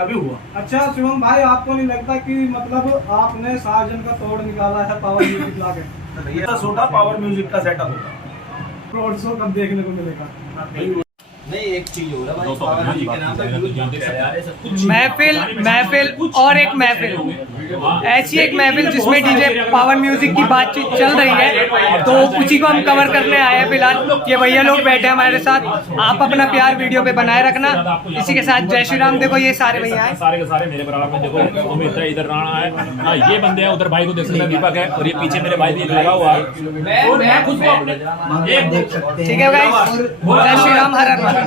अभी हुआ। अच्छा शिवम भाई, आपको नहीं लगता कि मतलब आपने साजन का तोड़ निकाला है पावर म्यूजिक ला के? ये छोटा पावर म्यूजिक का सेटअप होगा। रोड शो कब देखने को मिलेगा? नहीं, एक चीज हो रहा है भाई, पावर म्यूजिक के नाम पे महफिल और एक महफिल, ऐसी एक महफिल जिसमें डीजे पावर म्यूजिक की बातचीत चल रही है, तो उसी को हम कवर करने आए हैं। फिलहाल ये भैया लोग बैठे हैं हमारे साथ। आप अपना प्यार वीडियो पे बनाए रखना। इसी के साथ जय श्री राम। देखो ये सारे भैया हैं, सारे के सारे मेरे बराबर में। देखो तुम्हें इधर राणा है, हाँ ये बंदे हैं, उधर भाई को देख सकते हैं दीपक है, और ये पीछे मेरे भाई लगा हुआ है। ठीक है गाइस, जय श्री राम, हर हर महादेव।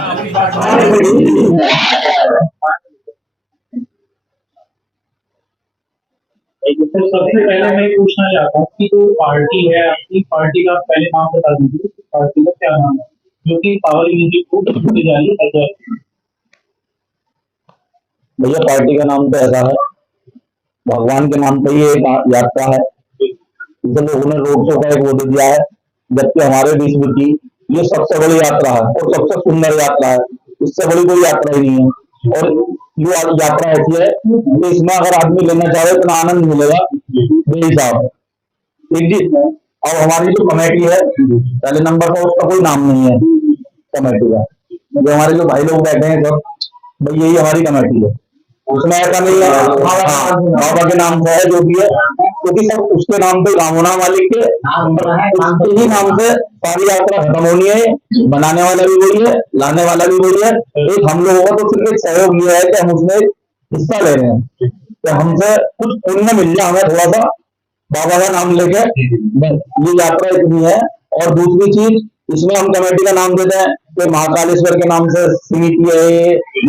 सबसे पहले मैं पूछना चाहता हूँ कि जो पार्टी है आपकी, पार्टी का पहले नाम बता दीजिए, पार्टी का क्या नाम है जो कि पावर म्यूजिक को जा रही है? भैया पार्टी का नाम तो ऐसा है, भगवान के नाम पे ये एक यात्रा है। इसे लोगों ने रोड शो का एक वो दे दिया है, जबकि हमारे विश्व की ये सबसे बड़ी यात्रा है और सबसे सुंदर यात्रा है। इससे बड़ी कोई यात्रा ही नहीं है। और ये यात्रा ऐसी है कि इसमें अगर आदमी लेना चाहे तो आनंद मिलेगा बेहिसाब। ठीक जी। और हमारी जो कमेटी है, पहले नंबर पर उसका कोई नाम नहीं है कमेटी का। जो हमारे जो भाई लोग बैठे हैं सब, भाई यही हमारी कमेटी है। उसमें ऐसा नहीं है बाबा के नाम से है जो भी है, क्योंकि सब उसके नाम पे काम होना, मालिक के उसके ही नाम से सारी यात्रा खत्म होनी है। बनाने वाला भी वही है, लाने वाला भी वही है। एक हम लोगों का तो सिर्फ एक सहयोग ये है कि हम उसमें हिस्सा ले रहे हैं, तो हमसे कुछ पुण्य मिल जाए हमें थोड़ा सा बाबा का नाम लेके। ये यात्रा इतनी है। और दूसरी चीज, इसमें हम कमेटी का नाम देते हैं कि महाकालेश्वर के नाम से समिति है,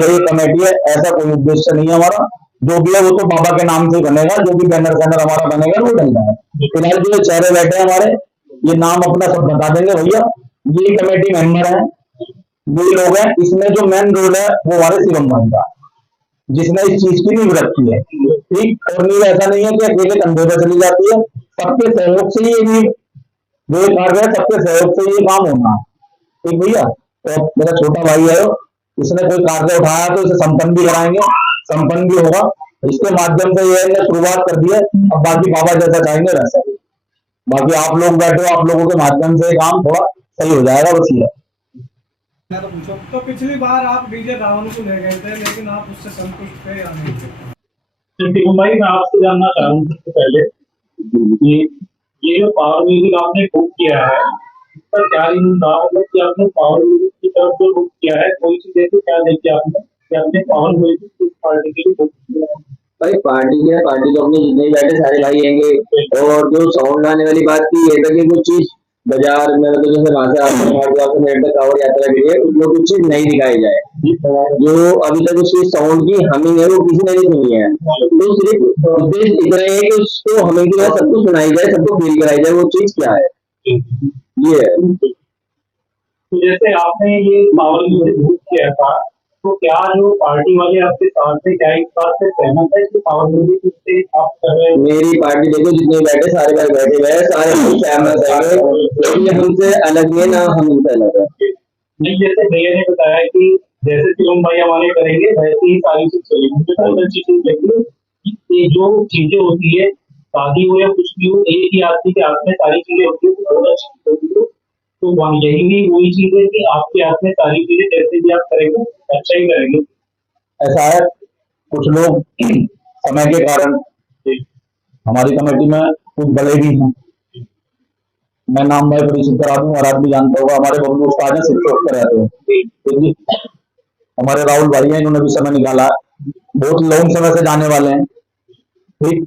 यही कमेटी है, ऐसा कोई उद्देश्य नहीं है हमारा। जो भी है वो तो बाबा के नाम से बनेगा, जो भी बैनर वैनर हमारा बनेगा वो डल जाएगा। फिलहाल जो चेहरे बैठे हैं हमारे, ये नाम अपना सब बता देंगे भैया। ये कमेटी मेंबर है, ये लोग हैं। इसमें जो मेन रोल है वो हमारे शिवम भाई का, जिसने इस चीज की नींव रखी है। ठीक। और नींव ऐसा नहीं है कि अकेले कंधे पर चली जाती है, सबके सहयोग से ये नींव जो कार्य है, सबके सहयोग से ये काम होना। ठीक भैया। तो मेरा छोटा भाई है, इसने कोई कार्य उठाया तो इसे संपन्न भी कराएंगे, संपन्न भी होगा। इसके माध्यम से ये शुरुआत कर दी है। अब बाकी बाबा जैसा चाहेंगे वैसा। बाकी आप लोग बैठो, आप लोगों के माध्यम से काम थोड़ा सही हो जाएगा, बस ये। तो पिछली बार आप डीजे रावण को ले गए थे, लेकिन आप उससे संतुष्ट थे या नहीं थे? भाई मैं आपसे जानना चाहूँ सबसे पहले कि ये जो पावर म्यूजिक आपने बुक किया है, इसका क्या रीजन था? मतलब कि आपने पावर म्यूजिक की तरफ जो बुक किया है, कोई सी देखी, क्या देखी आपने कि आपने पावर म्यूजिक किस पार्टी के लिए बुक किया है? भाई पार्टी है, पार्टी तो अपने जितने बैठे सारे भाई आएंगे। और जो साउंड लाने वाली बात की है कि कुछ चीज बाजार में तो जैसे वहां से आपने कावड़ यात्रा के लिए उसमें कुछ चीज नहीं दिखाई जाए। जो अभी तक उसकी साउंड की हमिंग है वो किसी ने नहीं सुनी है। तो सिर्फ उद्देश्य इतना है कि उसको हमिंग की वजह सबको सुनाई जाए, सबको फील कराई जाए वो चीज क्या है। ये है। तो जैसे आपने ये पावर म्यूजिक बुक किया था, तो क्या जो पार्टी वाले आपके साथ थे, क्या इस बात से सहमत है कि पावर म्यूजिक से आप कर रहे हैं? मेरी पार्टी देखो, जितने बैठे सारे भाई बैठे हुए हैं, सारे सहमत है। हमसे अलग है ना, हम उनसे अलग है। नहीं, जैसे भैया ने बताया कि जैसे शिवम भाई हमारे करेंगे वैसे ही सारी चीज चलेगी। मुझे बहुत अच्छी चीज लगी कि जो चीजें होती है, शादी हो या कुछ भी हो, एक ही आदमी के हाथ में सारी चीजें होती है, तो बहुत अच्छी चीज होती है। तो यही भी वही चीज है कि आपके हाथ में सारी चीजें कैसे भी आप करेंगे अच्छा ही करेंगे। ऐसा है, कुछ लोग समय के कारण हमारी कमेटी में कुछ बड़े भी हैं। मैं नाम भाई परिचित करा दूं, और आप भी जानते होगा, हमारे बबलू उस्ताद हैं, शिक्षक कर रहते हैं। हमारे राहुल भाई हैं, इन्होंने भी समय निकाला, बहुत लॉन्ग समय से जाने वाले हैं। ठीक।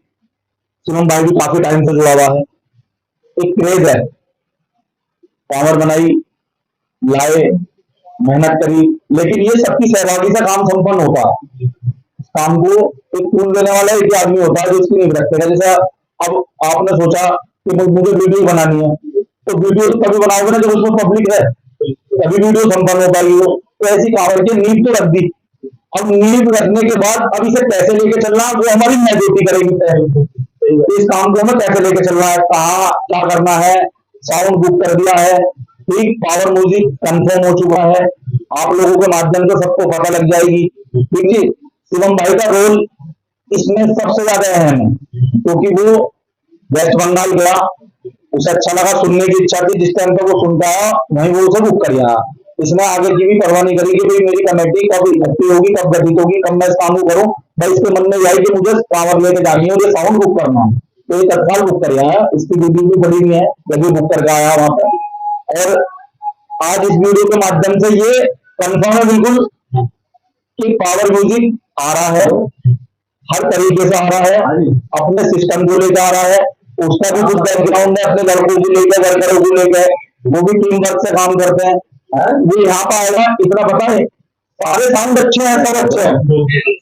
शिवम भाई भी काफी टाइम से जुड़ा हुआ है। एक क्रेज है, पावर बनाई, लाए, मेहनत करी, लेकिन ये सबकी सहभागी से काम संपन्न होता है। काम को एक पूर्ण देने वाला एक आदमी होता है जो इसकी नहीं रखेगा। जैसा अब आपने सोचा कि मुझे वीडियो बनानी है, तो वीडियो तभी बनाओगे ना जब उसमें पब्लिक है, तभी वीडियो संपन्न हो पाएगी वो। तो ऐसी काम की नींव तो रख दी। अब नींव रखने के बाद अब इसे कैसे लेके चलना, वो हमारी मेजोरिटी करेगी। इस काम को हमें कैसे लेके चलना है, कहाँ क्या करना है। साउंड बुक कर दिया है। ठीक। पावर म्यूजिक कंफर्म हो चुका है, आप लोगों के माध्यम से सबको पता लग जाएगी। ठीक जी। शिवम भाई का रोल इसमें सबसे ज्यादा अहम है, क्योंकि वो वेस्ट बंगाल गया, उसे अच्छा लगा, सुनने की इच्छा थी, जिस टाइम पे वो सुनता है वहीं वो उसे बुक कर गया। इसने आगे की भी परवाह नहीं करी कि भाई मेरी कमेटी कब इकट्ठी होगी, कब गठित होगी, कब मैं इस काम को करूँ। भाई इसके मन में यही कि मुझे पावर लेके जानी है, मुझे साउंड बुक करना है, तो ये तत्काल बुक कर गया है। इसकी वीडियो भी बड़ी नहीं है, जब भी बुक करके आया वहां पर। और आज इस वीडियो के माध्यम से ये कंफर्म है बिल्कुल कि पावर म्यूजिक आ रहा है, हर तरीके से आ रहा है, अपने सिस्टम को लेकर आ रहा है, उसका भी कुछ बैकग्राउंड है, अपने लड़कों को लेकर, वर्करों को लेकर, वो भी टीम वर्क से काम करते हैं। वो यहाँ पर आएगा, इतना पता है, सारे साउंड अच्छे हैं, सब अच्छे हैं।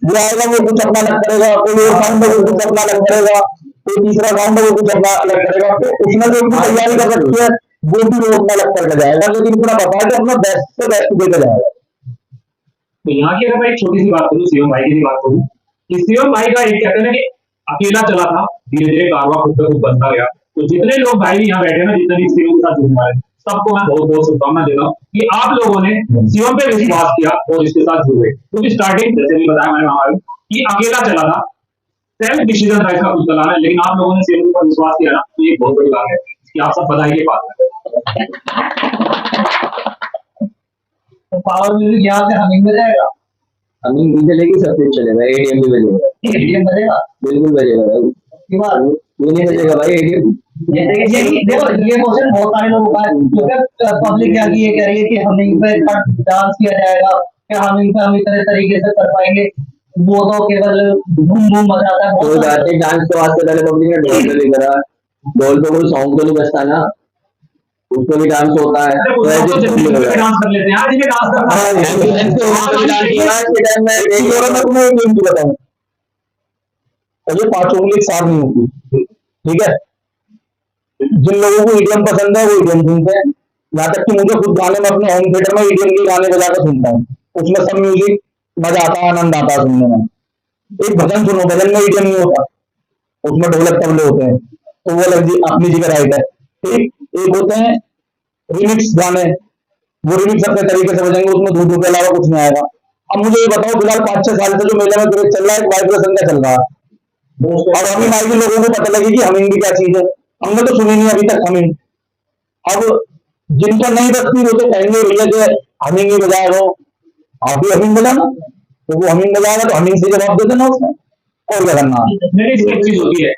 वो आएगा, वो कुछ अपना अलग करेगा, कोई और साउंड है वो कुछ अपना अलग करेगा, कोई तीसरा साउंड है वो कुछ अपना अलग करेगा, तो उसमें जो भी तैयारी कर रखी है वो भी वो अपना अलग करके जाएगा, लेकिन इतना पता है कि अपना बेस्ट से बेस्ट देकर जाएगा। तो यहाँ की अगर मैं एक छोटी सी बात करूँ, शिवम भाई की भी बात करूँ, कि शिवम भाई का एक कहते हैं ना कि अकेला चला था, धीरे धीरे कारवा खुद पे खुद बनता गया। तो जितने लोग भाई भी यहाँ बैठे ना, जितने भी शिवम के साथ जुड़े हैं, सबको मैं बहुत बहुत शुभकामना देता हूँ कि आप लोगों ने शिवम पे विश्वास किया और इसके साथ जुड़े। क्योंकि स्टार्टिंग जैसे भी बताया मैंने वहां कि अकेला चला था, सेल्फ डिसीजन था इसका खुद चलाना, लेकिन आप लोगों ने शिवम पर विश्वास किया ना, तो ये बहुत बड़ी बात है कि आप सब बधाई के पास है। तो पावर म्यूजिक यहाँ से हमिंग में जाएगा, हमिंग भी चलेगी, सब कुछ चलेगा, एडीएम भी बजेगा, एडीएम बजेगा, बिल्कुल बजेगा भाई, की बात वो नहीं बजेगा भाई एडीएम। जैसे कि देखो ये क्वेश्चन बहुत सारे लोगों का है, क्योंकि पब्लिक क्या की ये कह रही है कि हमिंग पे डांस किया जाएगा, कि हमिंग पे हम इतने तरीके से कर पाएंगे, वो तो केवल बूम बूम मचाता है। कोई बात नहीं, डांस तो आज से पहले पब्लिक ने ढोल पे भी करा, ढोल पे कोई सॉन्ग तो नहीं बजता ना, उसमें भी डांस होता है। डांस कर लेते हैं, आज ये डांस करना है। और ये 5 उंगली एक साथ नहीं होती, ठीक है। जिन लोगों को ईडीएम पसंद है वो ईडीएम सुनते हैं, यहाँ तक कि मुझे खुद गाने में अपने होम थिएटर में ईडीएम के गाने बजाकर सुनता हूँ, उसमें सब म्यूजिक मजा आता है, आनंद आता है सुनने में। एक भजन सुनो, भजन में ईडीएम नहीं होता, उसमें ढोलक तबले होते हैं, तो वो अलग अपनी जगह राइट है। ठीक, एक होते हैं रिमिक्स गाने, वो रिमिक्स अपने तरीके से बजेंगे, उसमें धूप के अलावा कुछ नहीं आएगा। अब मुझे ये बताओ, फिलहाल 5-6 साल से जो मेले में क्रेज चल रहा है, वाइब्रेशन का चल रहा है, और हमिंग आएगी, लोगों को पता लगेगी हमिंग भी क्या चीज है। हमने तो सुनी नहीं अभी तक हमिंग। अब जिनको नहीं बजती वो तो कहेंगे भैया कि हमिंग ही बजा रहे हो, आप भी हमिंग बजाना, तो वो हमिंग बजाएगा तो हमिंग से जवाब दे देना उसमें, और क्या करना। एक चीज होती है,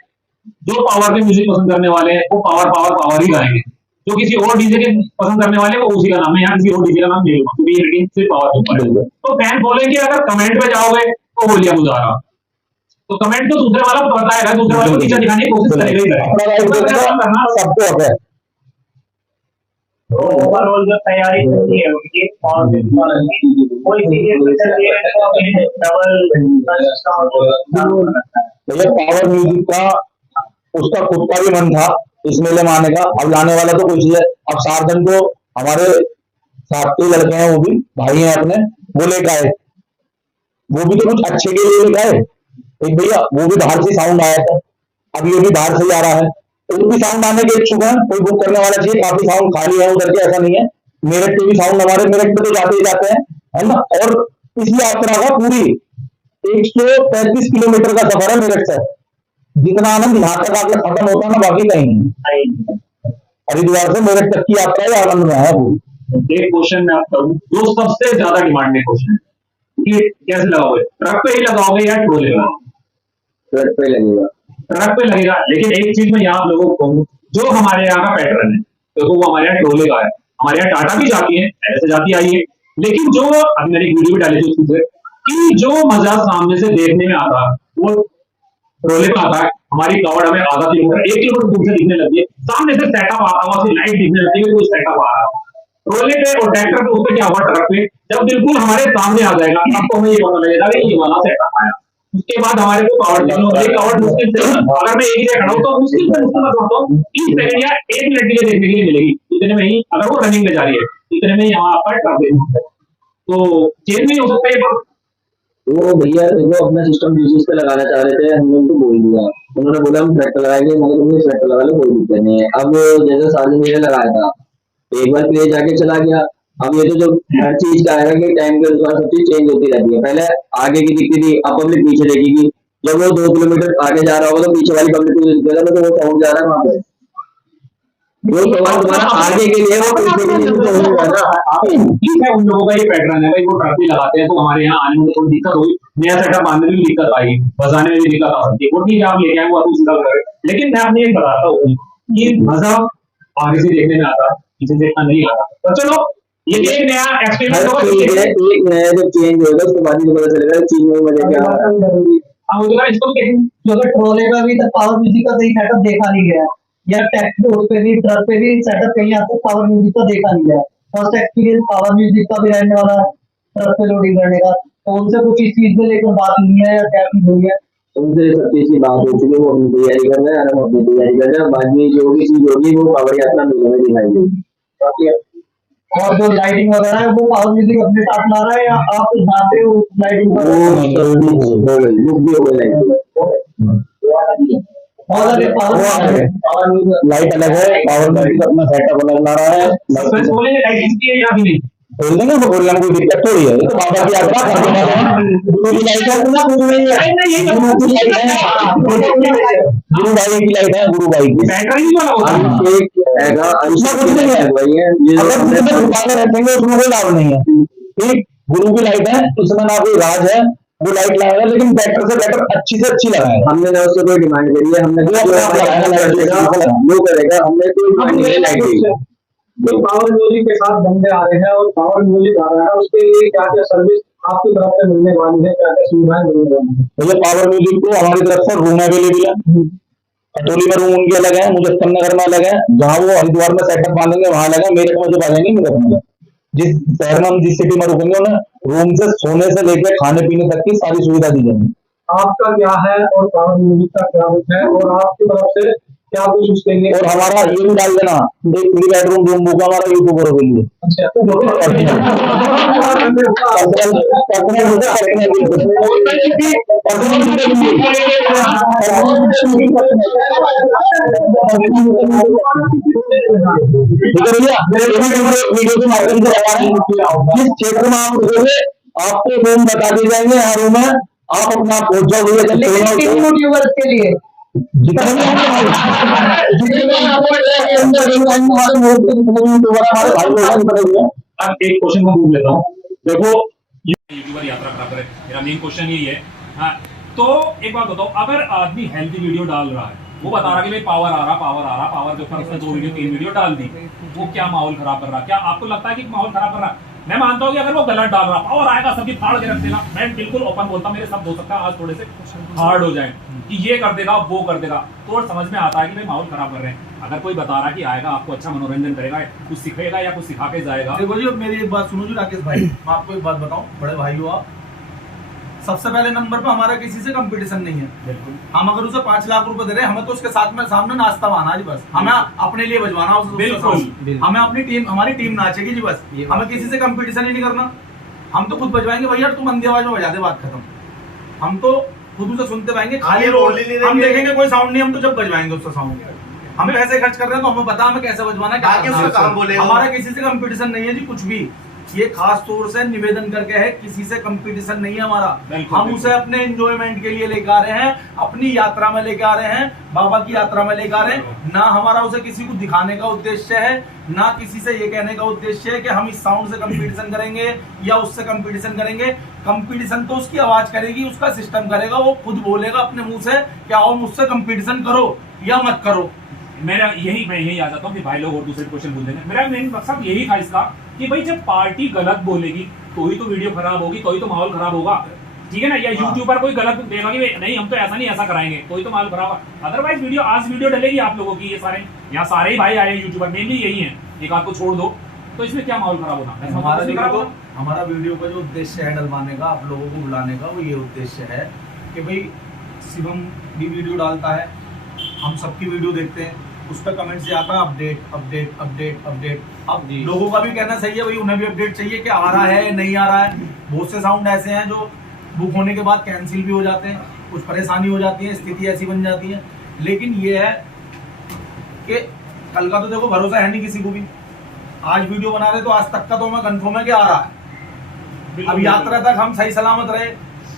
जो पावर के म्यूजिक पसंद करने वाले हैं वो पावर पावर पावर ही गाएंगे, जो किसी और डीजे के पसंद करने वाले वो उसी का नाम है, यहाँ किसी और डीजे का नाम नहीं होगा, क्योंकि ये रेटिंग सिर्फ पावर के ऊपर है। तो फैन बोलेंगे अगर कमेंट पे जाओगे तो बोलिए गुजारा, तो कमेंट तो दूसरे वाला बताएगा, दूसरे वाले को नीचे दिखाने की कोशिश करेगा ही करेगा। सबको है तो ओवरऑल जो तैयारी होती है उनकी और कोई सीरियस डबल भैया पावर म्यूजिक का उसका खुद का भी मन था इस मेले में आने का, अब लाने वाला तो कुछ ही है। अब सार्धन को हमारे साथ के लड़के हैं, वो भी भाई हैं अपने, वो लेकर आए, वो भी तो कुछ अच्छे के लिए लेकर आए। एक भैया वो भी बाहर से साउंड आया था, अब ये भी बाहर से आ रहा है, तो भी साउंड आने के इच्छुक है, कोई बुक करने वाला चाहिए, काफी साउंड खाली है उधर के, ऐसा नहीं है। मेरठ पे भी साउंड, हमारे मेरठ पे तो जाते ही जाते हैं, है ना। और इस यात्रा का पूरी 135 किलोमीटर का सफर है मेरठ से, जितना आनंद यहाँ तक आगे खत्म होता है ना, बाकी कहीं नहीं। हरिद्वार से मेरठ तक की यात्रा ही आनंद में है। एक क्वेश्चन मैं आपका जो सबसे ज्यादा डिमांडेड क्वेश्चन है कि कैसे लगाओगे, ट्रक पे ही लगाओगे या ट्रोले में? ट्रक पे लगेगा, ट्रक पे लगेगा, लेकिन एक चीज मैं यहाँ आप लोगों को कहूँ, जो हमारे यहाँ का पैटर्न है तो वो हमारे यहाँ ट्रोले का है। हमारे यहाँ टाटा भी जाती है, ऐसे जाती आई है, लेकिन जो अभी मैंने वीडियो भी डाली थी उससे कि जो मजा सामने से देखने में आता है वो ट्रोले पे आता है। हमारी कावड़ हमें आधा किलोमीटर 1 किलोमीटर दूर से दिखने लगती है, सामने से सेटअप आता हुआ, लाइट दिखने लगती है, कोई सेटअप आ रहा है ट्रोले पे और ट्रैक्टर पे, उसपे क्या हुआ ट्रक पे, जब बिल्कुल हमारे सामने आ जाएगा आपको हमें ये पता लगेगा कि ये वाला सेटअप आया। उसके बाद हमारे को पावर पावर मुश्किल से, अगर मैं एक जगह खड़ा हूं तो मुश्किल से मुश्किल करता हूँ 30 सेकंड या 1 मिनट के लिए देखने के लिए मिलेगी, इतने में ही अगर वो रनिंग में जा रही है, इतने में यहाँ पर ट्रक दे, तो चेंज नहीं हो सकता ये बात। वो भैया वो अपना सिस्टम म्यूजिक पे लगाना चाह रहे थे, हमने उनको बोल दिया, उन्होंने बोला हम ट्रैक्टर लगाएंगे, मैंने तुमने ट्रैक्टर लगा लो, कोई दिक्कत नहीं है। अब जैसे सार्जन ने लगाया था, एक बार क्रेज आके चला गया, अब ये तो जो हर चीज का है कि टाइम के अनुसार सब चीज चेंज होती रहती है। पहले आगे की दिखती थी, अब पब्लिक पीछे देखेगी। जब वो 2 किलोमीटर आगे जा रहा होगा तो पीछे वाली पब्लिक को दिखेगा तो वो साउंड जा रहा है वहां पे। वो सवाल तुम्हारा आगे के लिए, वो पीछे के लिए तो होगा ना। ठीक है, उन लोगों का ये पैटर्न है भाई, वो ट्रैफिक लगाते हैं तो हमारे यहाँ आने में थोड़ी दिक्कत हुई, नया सेटअप बांधने में भी दिक्कत आई, बजाने में भी दिक्कत आ सकती है। वो ठीक है, आप लेके आए वो आप सीधा करें, लेकिन मैं आपने ये बताता हूँ कि मजा आगे से देखने में आता, पीछे देखना नहीं आता। तो चलो ये एक नया एक्सपीरियंस होगा, एक नया जब चेंज होगा उसके बाद ही पता चलेगा चीज में मजा क्या आ रहा है। अब मुझे इसको क्योंकि ट्रोले में भी तो पावर म्यूजिक का सही सेटअप देखा नहीं गया, या टैक्सी उस पे भी, ट्रक पे भी सेटअप कहीं आता है पावर म्यूजिक का देखा नहीं गया। फर्स्ट एक्सपीरियंस पावर म्यूजिक का भी रहने वाला है, ट्रक पे लोडिंग करने का। तो उनसे कुछ इस चीज को लेकर बात हुई है या क्या चीज हुई है? उनसे सब चीज की बात हो चुकी है, वो अपनी तैयारी कर रहे हैं, हम अपनी तैयारी कर रहे हैं। बाकी जो भी चीज होगी वो पावर यात्रा में दिखाई देगी। और जो लाइटिंग वगैरह है वो पावर म्यूजिक अपने साथ ला रहा है या आप जाते हो लाइटिंग पर? लाइट अलग है, पावर म्यूजिक अपना सेटअप अलग ला रहा है। बोल देंगे तो बोलने में कोई दिक्कत थोड़ी है, तो बाबा की यात्रा पूरी लाइट है ना, पूरी नहीं है, गुरु भाई की लाइट है, गुरु भाई की रखेंगे उसमें कोई लाभ नहीं है। ठीक, गुरु की लाइट है, उसमें ना कोई राज है, वो लाइट लगाएगा लेकिन बेटर से बेटर, अच्छी से अच्छी लगाएगा। हमने ना उससे कोई डिमांड करी है, हमने वो करेगा, हमने कोई डिमांड नहीं लाइट। जो पावर म्यूजिक के साथ बंदे आ रहे हैं और पावर म्यूजिक आ रहा है, उसके लिए क्या क्या सर्विस आपकी तरफ से मिलने वाली है, क्या क्या सुविधाएं मिलने वाली है? मुझे पावर म्यूजिक को हमारी तरफ से रूम अवेलेबल है, कटोली में रूम उनके अलग है, मुजफ्फर नगर में अलग है, जहाँ वो हरिद्वार में सेटअप बांधेंगे वहां अलग है, मेरे को जब आ जाएंगे मेरे को जिस शहर में हम जिस सिटी में रुकेंगे उन्हें रूम से सोने से लेकर खाने पीने तक की सारी सुविधा दी जाएगी। आपका क्या है और पावर म्यूजिक का क्या है और आपकी तरफ से क्या कुछ उसके लिए? और हमारा ये भी डाल देना, एक 3 बेडरूम रूम बुक हमारा यूट्यूबरों के लिए। वीडियो के माध्यम से जिस क्षेत्र में आप रुकोगे आपको रूम बता दिए जाएंगे, यहाँ रूम है, आप अपना पहुंच जाओगे। यूट्यूबर्स के लिए अब एक क्वेश्चन मैं पूछ लेता हूँ, देखो यूट्यूबर यात्रा खराब करे, मेरा मेन क्वेश्चन यही है। हाँ, तो एक बात बताओ, अगर आदमी हेल्थी वीडियो डाल रहा है, वो बता रहा कि भाई पावर आ रहा, पावर के ऊपर उसने 2 वीडियो 3 वीडियो डाल दी, वो क्या माहौल खराब कर रहा? क्या आपको लगता है कि माहौल खराब कर रहा है? मैं मानता हूँ कि अगर वो गलत डाल रहा, पावर आएगा सबकी फाड़ के रख देना, मैं बिल्कुल ओपन बोलता हूँ, मेरे शब्द हो सकता है आज थोड़े से हार्ड हो जाए कि ये कर देगा वो कर देगा, तो समझ में आता है कि भाई माहौल खराब कर रहे हैं। अगर कोई बता रहा कि आएगा आपको अच्छा मनोरंजन करेगा, कुछ सिखेगा या कुछ सिखा के जाएगा। देखो जी, मेरी एक बात सुनो जी राकेश भाई, मैं आपको एक बात बताऊं, बड़े भाई हो आप, सबसे पहले नंबर पे हमारा किसी से कंपटीशन नहीं है। बिल्कुल, हम अगर उसे 5 लाख रुपए दे रहे हैं, हमें तो उसके साथ में सामने नाचता बहाना जी, बस हमें अपने लिए बजवाना, बिल्कुल हमें अपनी टीम, हमारी टीम नाचेगी जी, बस हमें किसी से कंपटीशन ही नहीं करना। हम तो खुद बजवाएंगे भैया, तुम अंधी आवाज में बजा दे, बात खत्म। हम तो खुद उसे सुनते पाएंगे, खाली हम देखेंगे कोई साउंड नहीं, हम तो जब बजवाएंगे उसका साउंड। हम पैसे खर्च कर रहे हैं तो हमें पता हमें कैसे बजवाना है, हमारा किसी से कंपटीशन नहीं है जी कुछ भी। ये खास तौर से निवेदन करके है, किसी से कंपटीशन नहीं है हमारा। हम उसे अपने एंजॉयमेंट के लिए लेकर आ रहे हैं, अपनी यात्रा में लेकर आ रहे हैं, बाबा की यात्रा में लेकर आ रहे हैं। ना हमारा उसे किसी को दिखाने का उद्देश्य है, ना किसी से ये कहने का उद्देश्य है कि हम इस साउंड से कंपटीशन करेंगे या उससे कंपटीशन करेंगे। कंपटीशन तो उसकी आवाज करेगी, उसका सिस्टम करेगा, वो खुद बोलेगा अपने मुंह से कि आओ मुझसे कंपटीशन करो या मत करो। मैं यही आ जाता हूँ कि भाई लोग और दूसरे क्वेश्चन पूछ देंगे। मेरा मेन मकसद यही था इसका कि भाई जब पार्टी गलत बोलेगी तो ही तो वीडियो खराब होगी, तो ही तो माहौल खराब होगा, ठीक है ना। या यूट्यूबर कोई गलत देगा कि नहीं हम तो ऐसा नहीं ऐसा कराएंगे, तो ही तो माहौल खराब होगा। अदरवाइज वीडियो डलेगी आप लोगों की, ये सारे यहाँ सारे ही भाई आए यूट्यूबर, मेनली यही है, एक आध को छोड़ दो, तो इसमें क्या माहौल खराब होना? हमारा वीडियो का जो उद्देश्य है डलवाने का, आप लोगों को बुलाने का, वो ये उद्देश्य है कि भाई शिवम भी वीडियो डालता है, हम सबकी वीडियो देखते हैं, उस पर कमेंट से आता है अपडेट अपडेट अपडेट अपडेट। अब लोगों का भी कहना सही है भाई, उन्हें भी अपडेट चाहिए कि आ रहा है नहीं आ रहा है। बहुत से साउंड ऐसे हैं जो बुक होने के बाद कैंसिल भी हो जाते हैं, कुछ परेशानी हो जाती है, स्थिति ऐसी बन जाती है। लेकिन ये है कि कल का तो देखो भरोसा है नहीं किसी को भी। आज वीडियो बना रहे तो आज तक का तो हमें कंफर्म है कि आ रहा है। अब यात्रा तक हम सही सलामत रहे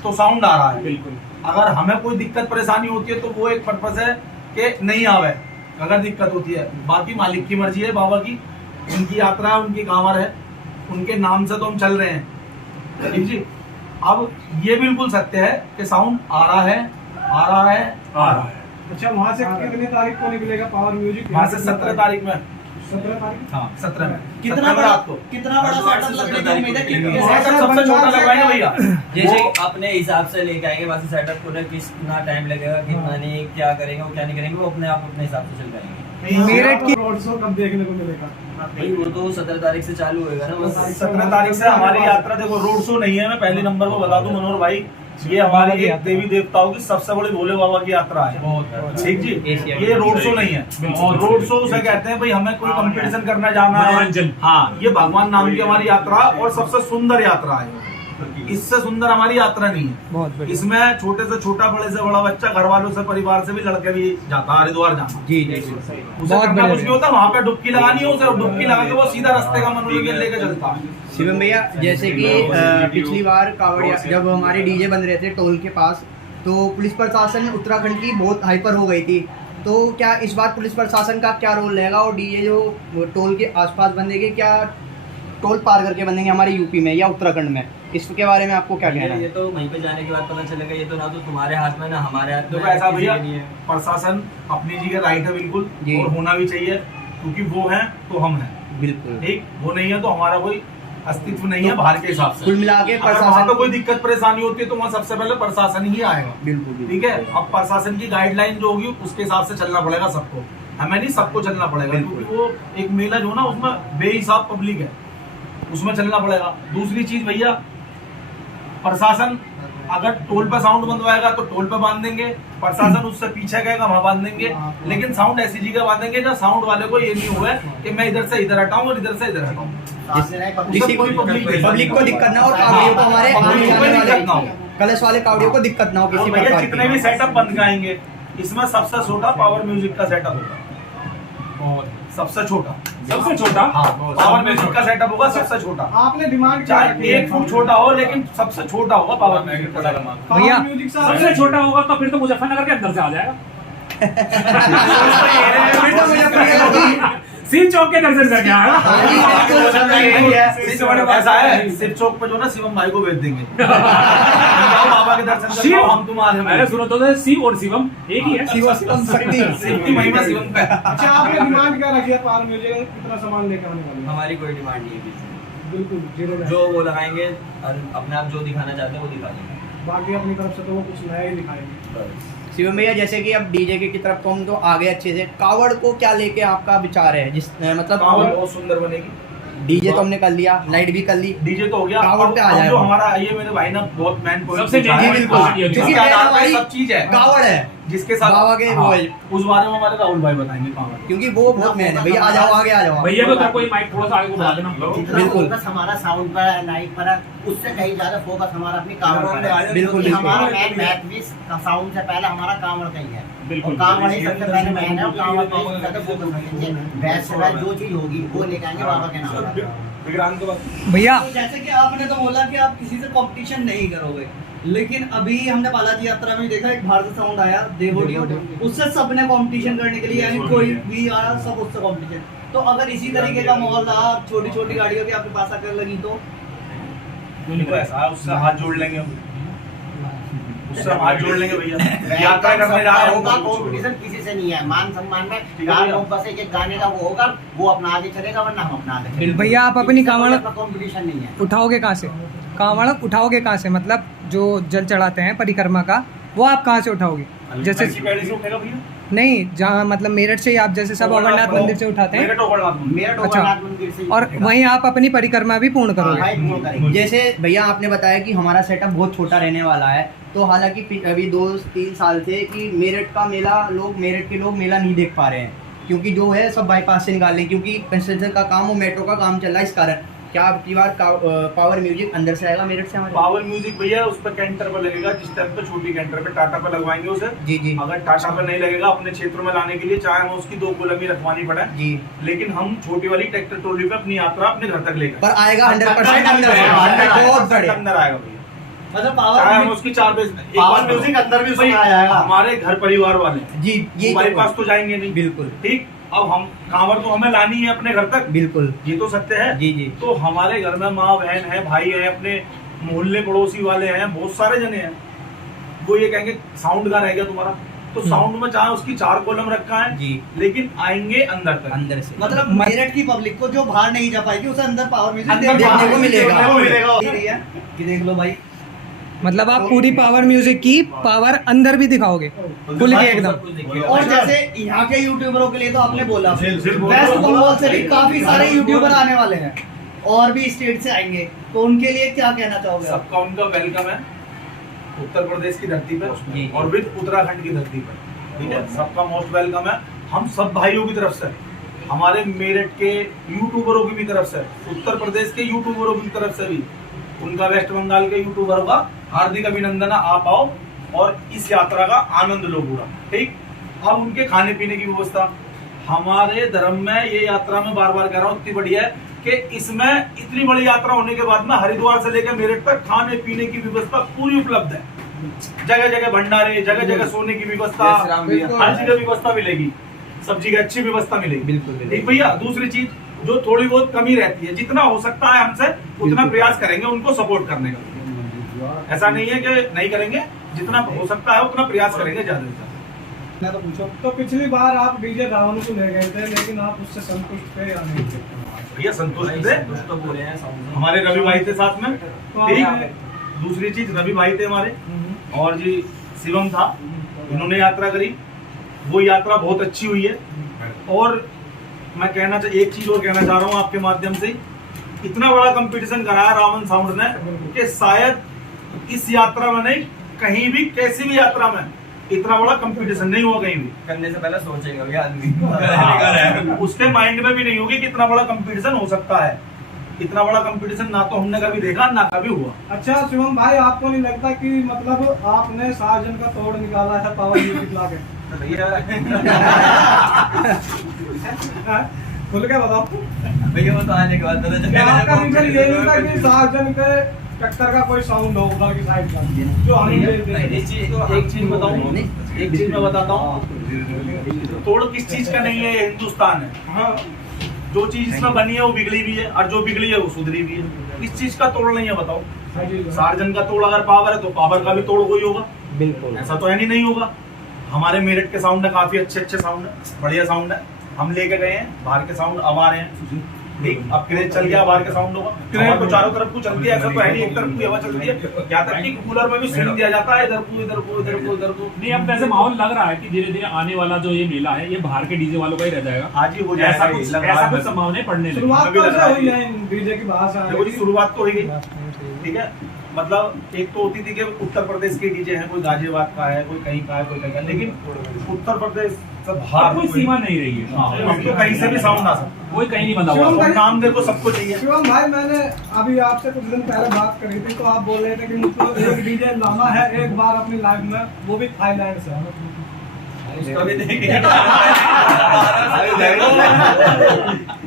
तो साउंड आ रहा है। बिल्कुल। अगर हमें कोई दिक्कत परेशानी होती है तो वो एक पर्पस है कि नहीं आवे, अगर दिक्कत होती है। बाकी मालिक की मर्जी है, बाबा की, उनकी यात्रा है, उनकी कांवर है, उनके नाम से तो हम चल रहे हैं। ठीक जी। अब ये बिल्कुल सत्य है कि साउंड आ रहा है, आ रहा है, आ रहा है। अच्छा, वहाँ से कितनी तारीख को निकलेगा पावर म्यूजिक? वहाँ से 17 तारीख में। 17 तारीख? हाँ 17 में। कितना बड़ा सेटअप लगने की उम्मीद है कि सेटअप सबसे छोटा लगवाएंगे भैया। जैसे अपने हिसाब से लेके आएंगे वैसे सेटअप को कितना टाइम लगेगा, कितना नहीं, क्या करेंगे और क्या नहीं करेंगे, वो अपने आप अपने हिसाब से चल जाएंगे। मेरठ की रोड शो कब देखने को मिलेगा? भाई वो तो 17 तारीख से चालू होएगा ना। बस 17 तारीख से हमारी यात्रा। देखो रोड शो नहीं है, मैं पहले नंबर को बता दूं मनोहर भाई, ये हमारी एक देवी देवताओं की सबसे बड़ी भोले बाबा की यात्रा है। ठीक जी। ये रोड शो नहीं है। और रोड शो उसे कहते हैं भाई हमें कोई कंपटीशन करने जाना है। मनोरंजन। हाँ, ये भगवान नाम की हमारी यात्रा और सबसे सुंदर यात्रा है। इससे सुंदर हमारी यात्रा नहीं है। बहुत बढ़िया। इसमें छोटे से छोटा, बड़े से बड़ा बच्चा, घर वालों से, परिवार से भी लड़के भी जाता है हरिद्वार जाना। जी जी उसे बहुत करना बढ़िया। कुछ नहीं होता, वहाँ पे डुबकी लगानी है उसे, डुबकी लगा के वो सीधा रास्ते का मनोरंजन लेके चलता है। शिवम भैया, जैसे कि पिछली बार कावड़िया जब हमारे डीजे बन रहे थे टोल के पास, तो पुलिस प्रशासन उत्तराखंड की बहुत हाइपर हो गई थी। तो क्या इस बार पुलिस प्रशासन का क्या रोल रहेगा और डीजे जो टोल के आसपास बंधेंगे, क्या टोल पार करके बंधेंगे हमारे यूपी में या उत्तराखंड में? इसके बारे में आपको क्या कहना है? ये तो वहीं पे जाने के बाद पता चलेगा। ये तो ना तो तुम्हारे हाथ में ना हमारे हाथ में। देखो ऐसा भैया, किसी के लिए। प्रशासन अपनी जगह राइट है बिल्कुल, जी। और होना भी चाहिए, क्योंकि वो है तो हम हैं। बिल्कुल ठीक, वो नहीं है तो हमारा कोई अस्तित्व नहीं है बाहर के हिसाब से। कुल मिला के अगर वहाँ प्रशासन पे कोई दिक्कत परेशानी होती है तो वहाँ सबसे पहले प्रशासन ही आएगा। बिल्कुल ठीक है। अब प्रशासन की गाइडलाइन जो होगी उसके हिसाब से चलना पड़ेगा सबको, हमें नहीं, सबको चलना पड़ेगा, क्योंकि वो एक मेला जो ना उसमें बेहिसाब पब्लिक है, उसमें चलना पड़ेगा। दूसरी चीज भैया, प्रशासन अगर टोल पे साउंड बंधवाएगा तो टोल पे बांध देंगे, प्रशासन उससे पीछे गएगा वहां बांध देंगे, लेकिन साउंड ऐसी जगह बांधेंगे जहाँ साउंड वाले को ये नहीं हुआ है कि मैं इधर से इधर हटाऊं और इधर से इधर हटाऊं। किसी को पब्लिक को दिक्कत ना हो, कावड़ियों को हमारे आने जाने वाले कलश वाले कावड़ियों को दिक्कत ना हो किसी भैया प्रकार जितने भी की। सेटअप बंद गाएंगे, इसमें सबसे छोटा पावर म्यूजिक का सेटअप होगा, और सबसे छोटा हाँ पावर म्यूजिक का सेटअप होगा, सबसे छोटा। आपने डिमांड चाहे 1 फुट छोटा हो, लेकिन सबसे छोटा होगा पावर म्यूजिक का सेटअप। भैया, म्यूजिक सबसे छोटा होगा तो फिर तो मुजफ्फरनगर के अंदर से आ जाएगा। सिर चौक के दर्शन करके आएगा। ऐसा है, शिव चौक पे जो ना शिवम भाई को भेज देंगे, जाओ बाबा के दर्शन करके आओ, हम तुम आ मैंने जाए। सुना तो शिव और शिवम एक ही है। शिव की महिमा शिवम पे। अच्छा, आपने डिमांड क्या रखी है पावर म्यूजिक? कितना सामान लेके आने वाले हैं? हमारी कोई डिमांड नहीं है किसी से। बिल्कुल जीरो में। जो वो लगाएंगे और अपने आप जो दिखाना चाहते हैं वो दिखा देंगे। बाकी अपनी तरफ से तो वो कुछ नया ही दिखाएंगे। बस। शिवम भैया, जैसे कि अब डीजे की तरफ तो हम तो आगे अच्छे से, कावड़ को क्या लेके आपका विचार है? जिस मतलब पावर बहुत सुंदर बनेगी। डीजे तो हमने कर लिया, लाइट भी कर ली, डीजे तो हो गया, कावड़ पे आ अब जाए। जो हमारा ये मेरे भाई ने बहुत मैन पॉइंट सबसे पूछा है। जी, बिल्कुल। हाँ, क्योंकि जिसके मेन आधार पे हमारी सब चीज है, कावड़ है जिसके साथ बाबा के वो है। उस बारे में हमारे राहुल भाई बताएंगे कावड़। क्योंकि वो बहुत मेन है। भैया आ जाओ, आगे आ जाओ। भैया को तो कोई माइक थोड़ा सा आगे को बढ़ा देना। बिल्कुल। फोकस हमारा साउंड पर है, लाइट पर है, उससे कहीं ज्यादा फोकस हमारा अपनी कांवड़ पर है। बिल्कुल, क्योंकि बिल्कुल। हमारा मैन मैथ भी साउंड से पहले हमारा कांवड़ का ही है। बिल्कुल। और कांवड़ ही सबसे पहले मैन है, और कांवड़ पे ही ज्यादा फोकस करेंगे। बेस्ट से बेस्ट जो चीज होगी वो लेके आएंगे बाबा के नाम पर। भैया जैसे कि आपने तो बोला कि आप किसी से कंपटीशन नहीं करोगे, लेकिन अभी हमने बालाजी यात्रा में देखा एक भारत साउंड आया देवोडियो, उससे सबने कंपटीशन करने के लिए, यानी कोई भी आया सब उससे कंपटीशन। तो अगर इसी तरीके का माहौल रहा, छोटी छोटी गाड़ियों की आपके पास आकर लगी तो देखो ऐसा है, उससे हाथ जोड़ लेंगे हम, उससे हम हाथ जोड़ लेंगे भैया। यात्रा करने जा रहे होगा, होगा, कंपटीशन किसी से नहीं है। मान सम्मान में है चार भैया। लोग बस एक गाने का वो होगा, वो अपना आगे चलेगा, वरना हम अपना आगे चलेंगे। भैया, आप अपनी कांवड़ कंपटीशन नहीं है। उठाओगे कहाँ से? कांवड़ उठाओगे कहाँ से? मतलब जो जल चढ़ाते हैं परिक्रमा का, वो आप कहाँ से उठाओगे? जैसे ऐसी पहले से उठेगा भैया। नहीं, जहाँ मतलब मेरठ से ही आप जैसे सब अमरनाथ मंदिर से उठाते हैं, मेरठ अमरनाथ मंदिर। मेरठ अच्छा। अमरनाथ मंदिर से ही और उठेगा। वहीं आप अपनी परिक्रमा भी पूर्ण हाँ, करोगे। भाई, पूर्ण करेंगे। जैसे भैया आपने बताया कि हमारा सेटअप बहुत छोटा रहने वाला है, तो हालांकि अभी 2-3 साल से कि मेरठ का मेला मेरठ के लोग मेला नहीं देख पा रहे हैं, क्योंकि जो है सब बाईपास से निकाल रहे हैं, क्योंकि कंस्ट्रक्शन का काम और मेट्रो का काम चल रहा है इस कारण। क्या अब की बार पावर म्यूजिक अंदर से आएगा मेरठ से हमारे? पावर म्यूजिक भैया उस पर कैंटर पर लगेगा, जिस टाइम पे छोटी कैंटर पे टाटा पे लगवाएंगे उसे। जी जी अगर टाटा पे नहीं लगेगा अपने क्षेत्र में लाने के लिए, चाहे हमें उसकी 2 कोलम ही रखवानी पड़े, जी, लेकिन हम छोटी वाली ट्रैक्टर ट्रॉली पे अपनी यात्रा अपने घर तक लेकर पर आएगा 100% अंदर से, बहुत बढ़िया। अंदर आएगा भैया, मतलब चाहे हम पावर उसकी 4 पेज पावर म्यूजिक अंदर भी उसमें आ जाएगा। हमारे घर परिवार वाले जी, ये हमारे तो पास तो जाएंगे नहीं, बिल्कुल ठीक। अब हम कांवर तो हमें लानी है अपने घर तक, बिल्कुल, ये तो सत्य है। जी जी, तो हमारे घर में माँ बहन है, भाई है, अपने मोहल्ले पड़ोसी वाले हैं, बहुत सारे जने हैं। वो ये कहेंगे साउंड का रह गया तुम्हारा, तो साउंड में चाहे उसकी 4 कॉलम रखा है जी, लेकिन आएंगे अंदर तक। अंदर से मतलब मेरठ की पब्लिक को जो बाहर नहीं जा पाएगी उसे अंदर पावर म्यूजिक अंदर देखने को मिलेगा। कि देख लो भाई, मतलब आप पूरी पावर म्यूजिक की पावर अंदर भी दिखाओगे खुल के एकदम। और जैसे यहाँ के यूट्यूबरों के लिए तो आपने बोला वेस्ट बंगाल से भी काफी सारे यूट्यूबर आने वाले हैं और भी स्टेट से आएंगे, तो उनके लिए क्या कहना चाहोगे आप? सबका उनका वेलकम है उत्तर प्रदेश की धरती पर जी। और विद उत्तराखंड की धरती पर, ठीक है। सबका मोस्ट वेलकम है। हम सब भाइयों की तरफ से, हमारे मेरठ के यूट्यूबरों की भी तरफ से, उत्तर प्रदेश के यूट्यूबरों की तरफ से भी, उनका वेस्ट बंगाल के यूट्यूबरों का हार्दिक अभिनंदन। आप आओ और इस यात्रा का आनंद लो पूरा, ठीक। अब उनके खाने पीने की व्यवस्था हमारे धर्म में, ये यात्रा में बार बार कह रहा हूँ, इतनी बढ़िया है कि इसमें इतनी बड़ी यात्रा होने के बाद में हरिद्वार से लेकर मेरठ तक खाने पीने की व्यवस्था पूरी उपलब्ध है। जगह जगह भंडारे, जगह जगह सोने की व्यवस्था, हर जगह व्यवस्था मिलेगी, सब्जी की अच्छी व्यवस्था मिलेगी, बिल्कुल। ठीक भैया। दूसरी चीज जो थोड़ी बहुत कमी रहती है, जितना हो सकता है हमसे उतना प्रयास करेंगे उनको सपोर्ट करने का। ऐसा नहीं है कि नहीं करेंगे, जितना हो सकता है उतना प्रयास करेंगे ज्यादा से ज्यादा। मैं तो पूछो, तो पिछली बार आप डीजे रावण को ले गए थे, लेकिन आप उससे संतुष्ट थे या नहीं थे? भैया संतुष्ट थे, हमारे रवि भाई थे साथ में, ठीक। दूसरी चीज रवि भाई थे हमारे, और जी शिवम था, इन्होंने यात्रा करी, वो यात्रा बहुत अच्छी हुई है। और मैं एक चीज और कहना चाह रहा हूँ आपके माध्यम से, इतना बड़ा कंपटीशन कराया रावण साउंड ने कि शायद इस यात्रा में नहीं, कहीं भी कैसी भी यात्रा में इतना बड़ा कंपटीशन नहीं हुआ कहीं भी। करने से पहले सोचेगा आदमी उसके माइंड में भी नहीं होगी कि इतना बड़ा कंपटीशन हो सकता है। इतना बड़ा कंपटीशन ना तो हमने कभी देखा ना कभी हुआ। अच्छा शिवम भाई, आपको नहीं लगता कि मतलब आपने साजन का तोड़ निकाला है पावर म्यूजिक ला के? खुल के बताओ भैया, वो तो आने के बाद पता चलेगा। आपका रीजन ये नहीं था कि साजन के ट्रैक्टर का कोई साउंड हो उधर की साइड का जो हम एक चीज बताऊं, एक चीज मैं बताता हूँ, तोड़ किस चीज का नहीं है, ये हिंदुस्तान है। हाँ, जो चीज इसमें बनी है वो बिगड़ी भी है, और जो बिगड़ी है वो सुधरी भी है। किस चीज का तोड़ नहीं है बताओ? सार्जन का तोड़ अगर पावर है तो पावर का भी तोड़ कोई होगा, बिल्कुल। ऐसा तो है नहीं होगा। हमारे मेरठ के साउंड है, काफी अच्छे साउंड है, बढ़िया साउंड है। हम लेके गए हैं, बाहर के साउंड अब आ रहे हैं, ठीक। अब क्रेज चल गया, बाहर के साउंड होगा, क्रेज तो चारों तरफ को चलती है, ऐसा तो है नहीं एक तरफ की हवा चलती है। यहाँ तक कि कूलर में भी स्विंग दिया जाता है, इधर को इधर को इधर को इधर को। नहीं, अब वैसे माहौल लग रहा है कि धीरे धीरे आने वाला जो ये मेला है ये बाहर के डीजे वालों का ही रह जाएगा। आज ही हो जाएगा, ऐसा कुछ संभावनाएं पड़ने लगी। शुरुआत तो ऐसे हुई है डीजे की बाहर से देखो जी, शुरुआत तो हो गई, ठीक है। मतलब एक तो होती थी कि उत्तर प्रदेश के डीजे हैं, कोई गाजियाबाद का है, कोई कहीं का है, कोई कहीं का, लेकिन उत्तर प्रदेश से बाहर कोई सीमा नहीं रही है। अब तो कहीं से भी साउंड आ सकता है, कोई कहीं नहीं बंधा हुआ। शिवम भाई, नाम देखो सबको चाहिए। शिवम भाई, मैंने अभी आपसे कुछ दिन पहले बात करी थी, तो आप बोल रहे थे कि मुझको एक डीजे लाना है एक बार अपनी लाइफ में, वो भी थाईलैंड से।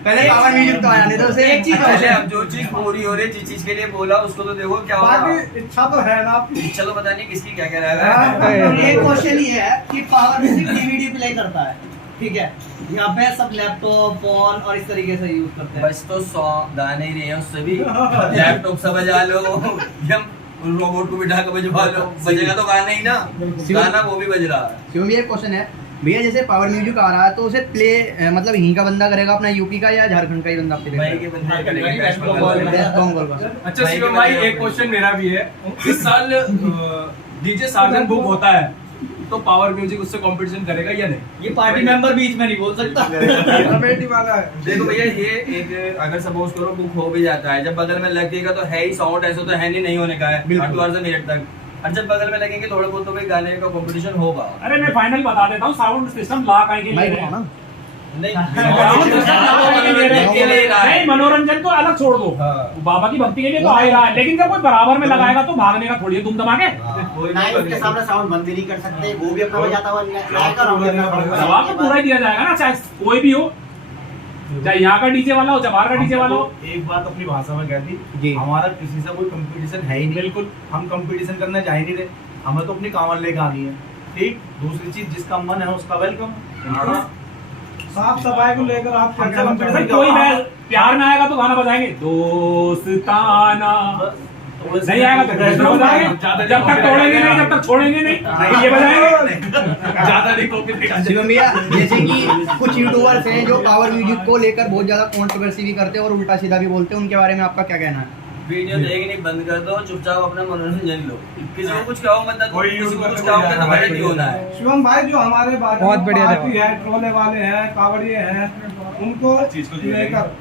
पहले पावर म्यूजिक तो आया नहीं तो उसे एक चीज पहले, अब जो चीज पूरी हो रही है, जिस चीज के लिए बोला उसको तो देखो क्या होगा। बाकी इच्छा तो है ना आपकी? इच्छा तो पता नहीं किसकी क्या कह रहा है। एक क्वेश्चन ये है कि पावर म्यूजिक डीवीडी प्ले करता है, ठीक है। यहाँ पे सब लैपटॉप, फोन और इस तरीके से यूज करते हैं। बस तो 100 गाने ही नहीं है उससे भी, लैपटॉप से बजा लो, रोबोट को बिठा के बजवा लो, बजेगा तो गाना ही ना, गाना वो भी बज रहा है। शिवम, ये क्वेश्चन है भैया, जैसे पावर म्यूजिक आ रहा है तो उसे प्ले मतलब यहीं का बंदा करेगा अपना, यूपी का या झारखंड का ही बंदा प्ले भाई के बंदे करेंगे। अच्छा शिवम भाई, एक क्वेश्चन मेरा भी है, इस साल डीजे साजन बुक होता है तो पावर म्यूजिक उससे कंपटीशन करेगा या नहीं? ये पार्टी मेंबर बीच में नहीं बोल सकता। कमेटी वाला है। देखो भैया, ये एक अगर सपोज करो बुक हो भी जाता है, जब बगल में लगेगा तो है ही साउंड, ऐसा तो है नहीं होने का है हरिद्वार से मेरठ तक, और जब बगल में लगेंगे थोड़ा बहुत तो भाई गाने का कंपटीशन होगा। अरे मैं फाइनल बता देता हूँ, साउंड सिस्टम ला का नहीं, मनोरंजन तो अलग छोड़ दो, बाबा की भक्ति के लिए तो आ ही रहा है, लेकिन जब कोई बराबर में लगाएगा तो भागने का थोड़ी है तुम दमाके। उसके सामने साउंड बंद भी नहीं कर सकते, वो भी अपना बजाता हुआ जवाब तो पूरा ही दिया जाएगा ना, चाहे कोई भी हो, चाहे यहाँ का डीजे वाला हो चाहे बाहर का डीजे वाला हो। एक बात अपनी भाषा में कहती, हमारा किसी से कोई कंपटीशन है ही नहीं, बिल्कुल हम कंपटीशन करने जा ही नहीं रहे, हमें तो अपनी कांवड़ लेके आनी है। ठीक, दूसरी चीज जिसका मन है उसका वेलकम। साफ सफाई को लेकर आप क्या हमसे कहना कंपटीशन चाहेंगे? कोई मैं प्यार में आएगा तो गाना बजाएंगे दोस्ताना, नहीं आएगा तो दूसरा बजाएंगे, जब तक तोड़ेंगे नहीं जब तक छोड़ेंगे नहीं, ये बजाएंगे ज्यादा नहीं तो। शिवम भैया, जैसे कि कुछ यूट्यूबर्स हैं जो पावर म्यूजिक को लेकर बहुत ज्यादा कंट्रोवर्सी भी करते हैं और उल्टा सीधा भी बोलते हैं, उनके बारे में आपका क्या कहना है? वीडियो देखनी बंद कर दो, चुपचाप अपना मनोरंजन लो, किसी को कुछ कहो मत, किसी को कुछ कहोगे तो गलत ही होना है। शिवम भाई, जो हमारे बहुत बढ़िया पार्टी है, ट्रोले वाले हैं, कावड़िए हैं, उनको लेकर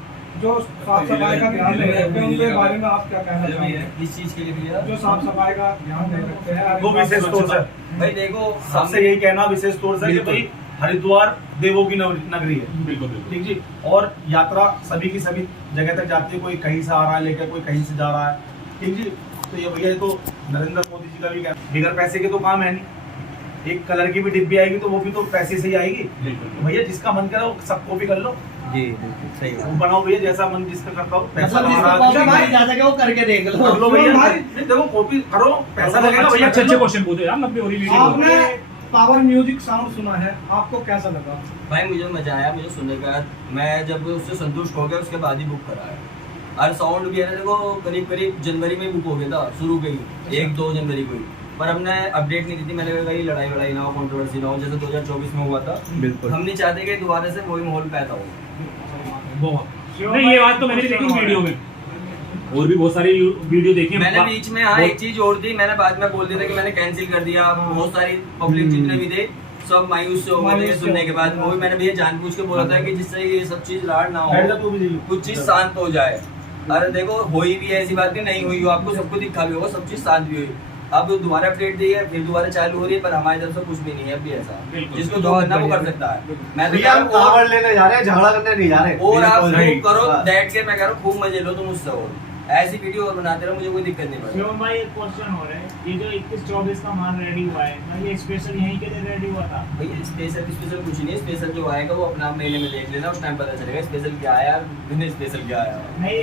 जो साफ सफाई का ध्यान नहीं रखते, उनके बारे में आप क्या कहना चाहेंगे? इस चीज के लिए भैया जो साफ सफाई का ध्यान नहीं रखते हैं, वो विशेष तौर से भाई देखो, सबसे यही कहना विशेष तौर से कि भाई हरिद्वार देवों की नगरी है, बिल्कुल ठीक जी, और यात्रा सभी की सभी जगह तक जाती है, कोई कहीं से आ रहा है लेकर, कोई कहीं से जा रहा है, ठीक जी। तो ये भैया तो नरेंद्र मोदी जी का भी कहना, बिगर पैसे के तो काम है नहीं, एक कलर की भी डिब्बी आएगी तो वो भी तो पैसे से ही आएगी। तो भैया जिसका मन करे वो सब कॉपी कर लो जी, बिल्कुल सही वो बनाओ भैया, जैसा मन जिसका करता हो, पैसा मतलब लगा जिसको रहा कॉपी जा सके वो करके देख लो। कर लो भैया, नहीं, देखो कॉपी करो, पैसा लगेगा भैया। अच्छे अच्छे क्वेश्चन पूछे यार, 90 और वीडियो आपने पावर म्यूजिक साउंड सुना है, आपको कैसा लगा? भाई मुझे मजा आया, मुझे सुनने के बाद मैं जब उससे संतुष्ट हो गया उसके बाद ही बुक कराया। और साउंड भी है ना, देखो करीब करीब जनवरी में बुक हो गया था शुरू के ही, 1-2 जनवरी को ही, पर हमने अपडेट नहीं दी थी। मैंने कहा लड़ाई वड़ाई ना हो, कंट्रोवर्सी ना हो, जैसे 2024 में हुआ था। बिल्कुल, हम नहीं चाहते कि दोबारा से वही माहौल पैदा हो। नहीं, ये बात तो मैंने भी देखी वीडियो में, और भी बहुत सारी वीडियो देखी मैंने बीच में एक चीज और थी, मैंने बाद में बोल दिया था कि मैंने कैंसिल कर दिया। बहुत सारी पब्लिक जितने भी थे सब मायूस हो गए थे सुनने के बाद। वो भी मैंने भैया जानबूझ के बोला था कि जिससे ये सब चीज लाड़ ना हो, कुछ चीज शांत हो जाए। अरे देखो हुई भी ऐसी बात नहीं हुई हो, आपको सबको दिखा भी होगा, सब चीज शांत भी हुई। अब दोबारा अपडेट दी है, फिर दोबारा चालू हो रही है, पर हमारी तरफ से कुछ भी नहीं है अभी ऐसा। जिसको जो करना वो कर सकता है। मैं तो कह रहा हूं लेने जा रहे हैं, झगड़ा करने नहीं जा रहे। और आप करो बैठ के, मैं कह रहा हूँ खूब मजे लो तुम उससे, और ऐसी वीडियो और बनाते रहो, मुझे कोई दिक्कत नहीं पड़ती। शिवम भाई, एक क्वेश्चन हो रहा है, ये जो 21-24 का माल रेडी हुआ है, ये स्पेशल यहीं के लिए रेडी हुआ था? भैया स्पेशल कुछ नहीं है, स्पेशल जो आएगा वो अपना महीने में देख लेना, उस टाइम पता चलेगा स्पेशल क्या आया और स्पेशल क्या आया। नहीं,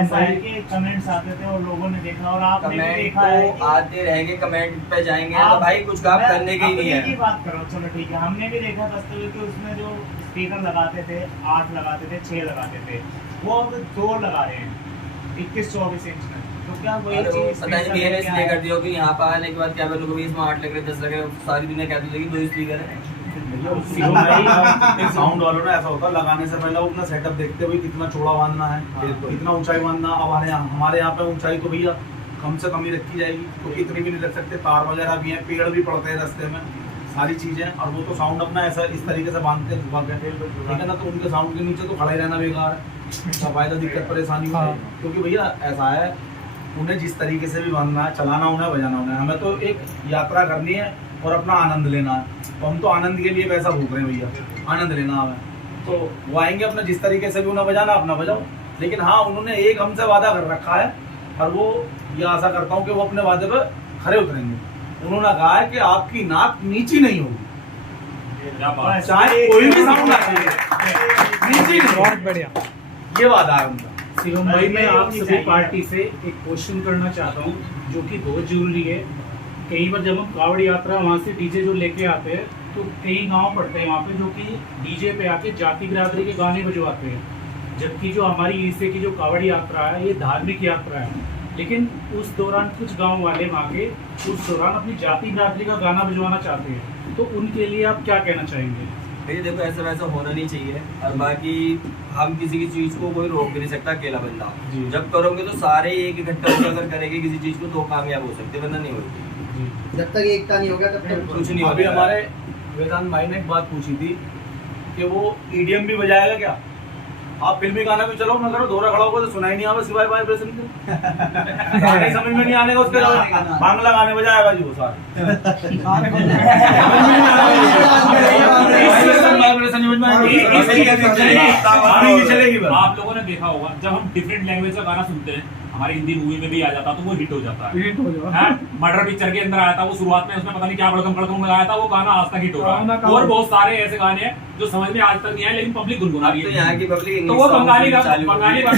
ऐसा है कि कमेंट्स आते थे और लोगों ने देखा, और आपने भी कमेंट देखा है तो आते रहेंगे, कमेंट पे जाएंगे तो भाई कुछ काम करने के ही नहीं है। बात करो, चलो ठीक है, हमने भी देखा दस्ते हुए कि उसमें जो स्पीकर लगाते थे 8 लगाते थे, 6 लगाते थे, वो अब 2 लगा रहे हैं 21-24 इंच में। तो क्या वही चीज पता नहीं मैंने इसलिए कर दिया कि यहाँ पर आने के बाद क्या बोलोगे, इसमें 8 लग रहे 10 लग रहे, सारी दुनिया कहती थी कि 2 स्पीकर है। साउंड वालों ने ऐसा होता, लगाने से पहले वो अपना सेटअप देखते हुए कितना चौड़ा बांधना है, कितना ऊंचाई बांधना। अब हमारे यहाँ पे ऊंचाई तो भैया कम से कम ही रखी जाएगी, क्योंकि इतनी भी नहीं रख सकते, तार वगैरह भी हैं, पेड़ भी पड़ते हैं रास्ते में, सारी चीजें। और वो तो साउंड अपना ऐसा इस तरीके से बांधते हैं सुबह के, ठीक है ना, तो उनके साउंड के नीचे तो खड़ा ही रहना बेकार है, फायदा दिक्कत परेशानी होती है। क्योंकि भैया ऐसा है, उन्हें जिस तरीके से भी बांधना है, चलाना उन्हें, बजाना उन्हें, हमें तो एक यात्रा करनी है और अपना आनंद लेना है। तो हम तो आनंद के लिए पैसा भूख रहे हैं भैया, आनंद लेना हमें। तो वो आएंगे अपना जिस तरीके से भी उन्हें बजाना, अपना बजाओ। लेकिन हाँ, उन्होंने एक हमसे वादा कर रखा है, और वो ये आशा करता हूँ कि वो अपने वादे पर खरे उतरेंगे। उन्होंने कहा है कि आपकी नाक नीची नहीं होगी, चाहे कोई भी साउंड आ जाए, नीची नहीं। बहुत बढ़िया, ये वादा है उनका। शिवम भाई, मैं आप सभी पार्टी से एक क्वेश्चन करना चाहता हूँ जो कि बहुत जरूरी है। कई बार जब हम कावड़ यात्रा वहाँ से डीजे जो लेके आते हैं, तो कई गांव पड़ते हैं वहाँ पे जो कि डीजे पे आके जाति बिरादरी के गाने बजवाते हैं, जबकि जो हमारी ईसे की जो कावड़ यात्रा है ये धार्मिक यात्रा है। लेकिन उस दौरान कुछ गांव वाले वहाँ के उस दौरान अपनी जाति बिरादरी का गाना बजवाना चाहते हैं, तो उनके लिए आप क्या कहना चाहेंगे? भैया देखो ऐसा वैसा होना नहीं चाहिए, और बाकी हम किसी की चीज को कोई रोक भी नहीं सकता अकेला बंदा। जब करोगे तो सारे एक इकट्ठा होकर अगर करेंगे किसी चीज को तो कामयाब हो सकते, वरना नहीं होगी। जब तक एकता नहीं होगा तब तक कुछ नहीं अभी होगा। हमारे वेदांत भाई ने एक बात पूछी थी कि वो ईडीएम भी बजाएगा क्या। आप फिल्मी गाना भी चलो ना करो, दोहरा खड़ा होगा तो सुनाई नहीं आवा सिवाय वाइब्रेशन के। गाने समझ में नहीं आने का, उसके बांग्ला गाने बजाएगा जी वो सारे। समझ में अभी चलेगी बस। आप लोगों ने देखा होगा जब हम डिफरेंट लैंग्वेज का गाना सुनते हैं, हमारी हिंदी मूवी में भी आ जाता तो वो हिट हो जाता है। हिट हो जाता। हाँ, मर्डर पिक्चर के अंदर आया था वो, शुरुआत में उसमें पता नहीं क्या बड़कम लगाया था, वो गाना आज तक हिट हो रहा है। और बहुत सारे ऐसे गाने हैं जो समझ में आज तक नहीं आए लेकिन पब्लिक गुनगुना रही तो है। यहाँ की पब्लिक तो वो बंगाली गाने बजाएगा।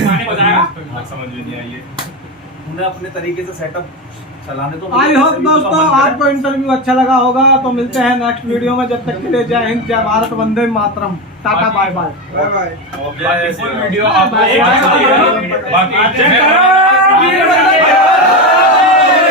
समझ में नहीं आई है। उन्हें अपने तरीके से सेटअप चलाने तो आई होप दोस्तों आपको इंटरव्यू अच्छा लगा होगा। तो मिलते हैं नेक्स्ट वीडियो में, जब तक के लिए जय हिंद, जय भारत, वंदे मातरम, टाटा, बाय बाय। बाकी फुल वीडियो आप बाकी